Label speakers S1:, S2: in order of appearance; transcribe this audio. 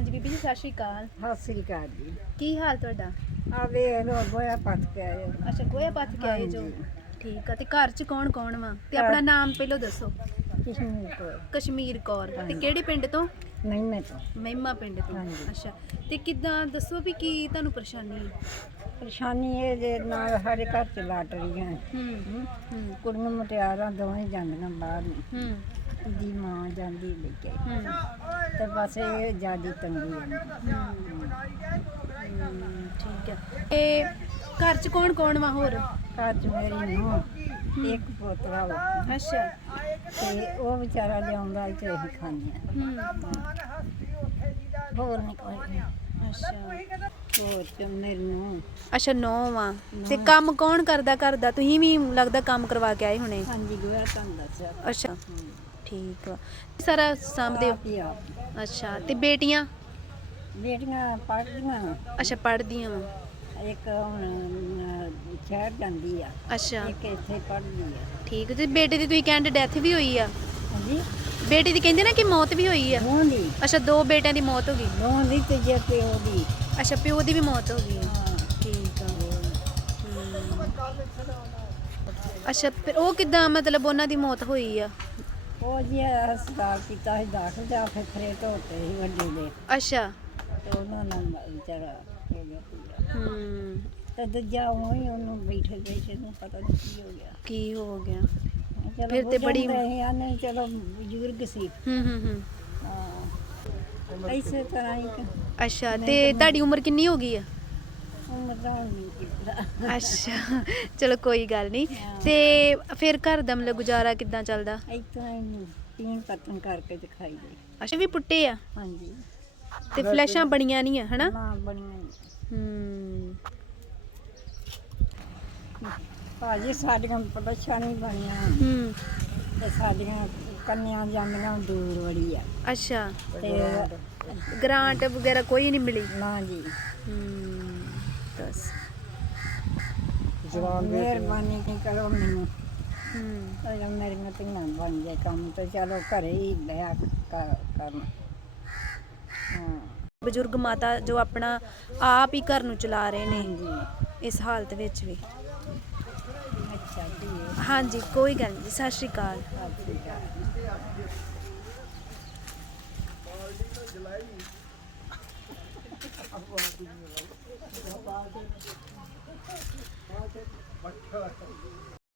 S1: ਹਾਂਜੀ ਬੀਬੀ ਜੀ ਸਤਿ ਸ਼੍ਰੀ ਅਕਾਲ।
S2: ਸਤਿ ਸ੍ਰੀ ਅਕਾਲ ਜੀ।
S1: ਕੀ ਹਾਲ ਤੁਹਾਡਾ?
S2: ਆ ਵੇ ਲੋ ਗੋਇਆ ਪੱਤ ਕੇ ਆਏ
S1: ਅੱਛਾ ਗੋਇਆ ਪੱਥ ਕੇ ਆਏ ਜੋ। ਠੀਕ ਆ ਤੇ ਘਰ 'ਚ ਕੌਣ ਕੌਣ ਵਾ? ਤੇ ਆਪਣਾ ਨਾਮ ਪਹਿਲਾਂ ਦੱਸੋ।
S2: ਕਿਸ਼ਮੀਰ ਤੋਂ
S1: ਕਸ਼ਮੀਰ ਕੌਰ। ਤੇ। ਕਿਹੜੇ ਪਿੰਡ ਤੋਂ?
S2: ਨਹੀਂ ਮੈਂ ਤੋਂ।
S1: ਮਹਿਮਾ ਪਿੰਡ ਤੋਂ।
S2: ਹਾਂਜੀ।
S1: ਅੱਛਾ ਤੇ ਕਿੱਦਾਂ ਦੱਸੋ ਵੀ ਕੀ ਤੁਹਾਨੂੰ ਪਰੇਸ਼ਾਨੀ ਹੈ?
S2: ਪਰੇਸ਼ਾਨੀ ਇਹ ਜੇ ਨਾਲ ਸਾਡੇ ਘਰ ਚ ਲਾਟਰੀਆਂ
S1: ਹੂੰ।
S2: ਹੂੰ।
S1: ਹੂੰ।
S2: ਕੁੜੀਆਂ ਮੁਟਿਆਰਾਂ ਦੋਵੇਂ ਜਾਂਦੀਆਂ ਬਾਹਰ ਨੂੰ।
S1: ਹੂੰ।
S2: ਦੀ ਮਾਂ ਜਾਂਦੀ ਲੈ ਕੇ ਤੇ ਬਸ ਇਹ ਜਿਆਦੀ ਤੰਗੀ ਹੈ
S1: ਠੀਕ ਹੈ ਤੇ ਘਰ 'ਚ ਕੌਣ ਕੌਣ ਵਾ ਹੋਰ?
S2: ਘਰ ਚ ਮੇਰੀ ਨੂੰ ਇੱਕ ਪੋਤਰਾ ਵਾ
S1: ਅੱਛਾ।
S2: ਤੇ ਉਹ ਵਿਚਾਰਾ ਲਿਆਉਂਦਾ ਤੇ ਅਸੀਂ ਖਾਂਦੇ ਹਾਂ
S1: ਹੂੰ।
S2: ਹੋਰ ਨਹੀਂ ਕੋਈ।
S1: ਅੱਛਾ।
S2: ਹੋਰ ਮੇਰੀ ਨੂੰ
S1: ਅੱਛਾ ਨੌ ਵਾ। ਤੇ ਕੰਮ ਕੌਣ ਕਰਦਾ ਕਰਦਾ? ਤੁਸੀਂ ਵੀ ਲੱਗਦਾ ਕੰਮ ਕਰਵਾ ਕੇ ਆਏ ਹੁਣੇ।
S2: ਹਾਂਜੀ ਗੋਇਆ ਤੁਹਾਨੂੰ ਦੱਸਿਆ।
S1: ਅੱਛਾ। ਠੀਕ ਵਾ। ਸਾਰਾ ਸਾਂਭਦੇ ਹੋ
S2: ਆਪ ਹੀ ਆਪ।
S1: ਅੱਛਾ ਤੇ ਬੇਟੀਆਂ?
S2: ਬੇਟੀਆਂ ਪੜ੍ਹਦੀਆਂ।
S1: ਅੱਛਾ ਪੜ੍ਹਦੀਆਂ ਵਾ।
S2: ਇੱਕ ਹੁਣ ਅਮ, ਸ਼ਹਿਰ ਜਾਂਦੀ ਆ।
S1: ਅੱਛਾ।
S2: ਇੱਕ ਇੱਥੇ ਪੜ੍ਹਦੀ ਆ।
S1: ਠੀਕ ਤੇ ਬੇਟੇ ਦੀ ਤੁਸੀਂ ਕਹਿੰਦੇ ਡੈਥ ਵੀ ਹੋਈ ਆ?
S2: ਹਾਂਜੀ।
S1: ਬੇਟੀ ਦੀ ਕਹਿੰਦੇ ਨਾ ਕਿ ਮੌਤ ਵੀ ਹੋਈ ਆ?
S2: ਦੋਹਾਂ ਦੀ।
S1: ਅੱਛਾ ਦੋ ਬੇਟਿਆਂ ਦੀ ਮੌਤ ਹੋ ਗਈ।
S2: ਦੋਹਾਂ ਦੀ ਤੇ ਜੇ ਪਿਓ ਦੀ।
S1: ਅੱਛਾ ਪਿਓ ਦੀ ਵੀ ਮੌਤ ਹੋ ਗਈ। ਆ।
S2: ਹਾਂ।
S1: ਠੀਕ ਆ। ਅੱਛਾ ਫਿਰ ਉਹ ਕਿਦਾਂ ਮਤਲਬ ਉਹਨਾਂ ਦੀ ਮੌਤ ਹੋਈ ਆ?
S2: ਉਹ ਜੀ ਹਸਪਤਾਲ ਕੀਤਾ ਸੀ ਦਾਖਲ ਤੇ ਆਖੇ ਖਰੇ ਧੋਤੇ ਸੀ ਵੱਡੇ ਦੇ।
S1: ਅੱਛਾ।
S2: ਤੇ ਉਹਨਾਂ ਨਾਲ ਵਿਚਾਰਾ ਹੋ ਗਿਆ ਪੂਰਾ।
S1: ਹੂੰ।
S2: ਤੇ ਦੂਜਾ ਉਹੀ ਉਹਨੂੰ ਬੈਠੇ ਬੈਠੇ ਨੂੰ ਪਤਾ ਨਹੀਂ ਕੀ ਹੋ ਗਿਆ।
S1: ਕੀ ਹੋ ਗਿਆ?
S2: ਚਲੋ
S1: ਫਿਰ ਤੇ ਬੜੀ-
S2: ਆਨੇ ਚਲੋ ਬਜ਼ੁਰਗ ਸੀ।
S1: ਹੂੰ ਹੂੰ ਹੂੰ।
S2: ਹਾਂ। ਇਸੇ ਤਰ੍ਹਾਂ ਹੀ
S1: ਅੱਛਾ ਤੇ ਤੁਹਾਡੀ ਉਮਰ ਕਿੰਨੀ ਹੋ ਗਈ ਆ?
S2: ਉਮਰ ਦਾ ਨਹੀਂ ਕੀਤਾ
S1: ਅੱਛਾ ਚਲੋ ਕੋਈ ਗੱਲ ਨਹੀਂ। ਤੇ ਫਿਰ ਘਰ ਦਾ ਮਤਲਬ ਗੁਜ਼ਾਰਾ ਕਿੱਦਾਂ ਚੱਲਦਾ?
S2: ਹੀ ਪੱਤਨ ਕਰਕੇ ਦੇ
S1: ਅੱਛਾ ਵੀ ਪੁੱਟੇ ਆ?
S2: ਹਾਂਜੀ।
S1: ਤੇ ਫਲੈਸ਼ਾਂ ਬਣੀਆਂ ਨਹੀਂ ਆ ਹਨਾ?
S2: ਨਾ ਬਣੀਆਂ
S1: ਹੂੰ।
S2: ਭਾਜੀ ਸਾਡੀਆਂ ਪੜਛਾਂ ਨਹੀਂ ਬਣੀਆਂ।
S1: ਹੂੰ।
S2: ਤੇ ਸਾਡੀਆਂ ਕੰਨਿਆਂ ਜਾਂਦੀਆਂ ਦੂਰ ਵੜੀ ਆ।
S1: ਅੱਛਾ।
S2: ਤੇ
S1: ਗ੍ਰਾਂਟ ਵਗੈਰਾ ਕੋਈ ਨਹੀਂ ਮਿਲੀ?
S2: ਨਾ ਜੀ।
S1: ਹੂੰ। ਬਸ।
S2: ਮਿਹਰਬਾਨੀ ਕੀ ਕਰੋ ਮੈਨੂੰ।
S1: ਹੂੰ।
S2: ਤਾਂ ਮੇਰੀਆਂ ਧੀਆਂ ਬਣ ਜਾਏ ਕੰਮ ਤੇ ਚਲੋ ਘਰੇ ਹੀ ਲਿਆ ਕਰ- ਕਰਨ। ਹਾਂ।
S1: ਬਜ਼ੁਰਗ ਮਾਤਾ ਜੋ ਆਪਣਾ ਆਪ ਹੀ ਘਰ ਨੂੰ ਚਲਾ ਰਹੇ ਨੇ
S2: ਜੀ
S1: ਇਸ ਹਾਲਤ ਵਿੱਚ ਵੀ।
S2: ਅੱਛਾ ਜੀ। ਇਹ
S1: ਹਾਂਜੀ ਕੋਈ ਗੱਲ ਨਹੀਂ ਸਤਿ ਸ਼੍ਰੀ ਅਕਾਲ।
S2: ਸਤਿ ਸ਼੍ਰੀ ਅਕਾਲ।